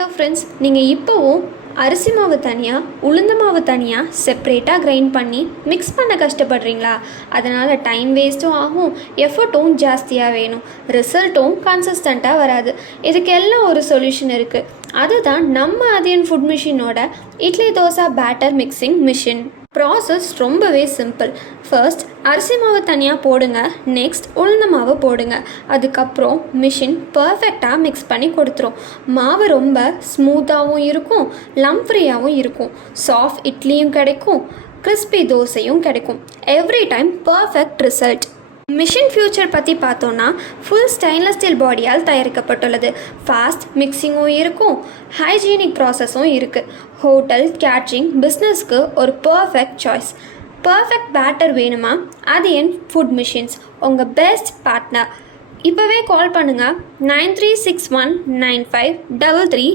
Hello friends, நீங்கள் இப்போவும் அரிசி மாவு தனியாக உளுந்த மாவு தனியாக செப்ரேட்டாக கிரைண்ட் பண்ணி மிக்ஸ் பண்ண கஷ்டப்படுறீங்களா? அதனால் டைம் வேஸ்ட்டும் ஆகும், எஃபர்ட்டும் ஜாஸ்தியாக வேணும், ரிசல்ட்டும் கன்சிஸ்டண்ட்டாக வராது. இதுக்கு எல்லாம் ஒரு சொல்யூஷன் இருக்குது. அதுதான் நம்ம அதியன் ஃபுட் மிஷினோட idli dosa batter mixing machine. Process ரொம்பவே சிம்பிள். ஃபர்ஸ்ட் அரிசி மாவு தனியாக போடுங்க, நெக்ஸ்ட் உளுந்த மாவு போடுங்க. அதுக்கப்புறம் மிஷின் பர்ஃபெக்டாக மிக்ஸ் பண்ணி கொடுத்துரும். மாவு ரொம்ப ஸ்மூத்தாகவும் இருக்கும், லம்ப் ஃப்ரீயாகவும் இருக்கும், சாஃப்ட் இட்லியும் கிடைக்கும், கிறிஸ்பி தோசையும் கிடைக்கும். Every time perfect result. Machine future பற்றி பார்த்தோன்னா ஃபுல் ஸ்டெயின்லெஸ் ஸ்டீல் பாடியால் தயாரிக்கப்பட்டுள்ளது. ஃபாஸ்ட் மிக்சிங்கும் இருக்கும், ஹைஜீனிக் ப்ராசஸும் இருக்குது. ஹோட்டல், கேட்ரிங், பிஸ்னஸ்க்கு ஒரு பர்ஃபெக்ட் சாய்ஸ். பர்ஃபெக்ட் பேட்டர் வேணுமா? அதியன் ஃபுட் மிஷின்ஸ் உங்கள் பெஸ்ட் பார்ட்னர். இப்போவே கால் பண்ணுங்கள் 93619533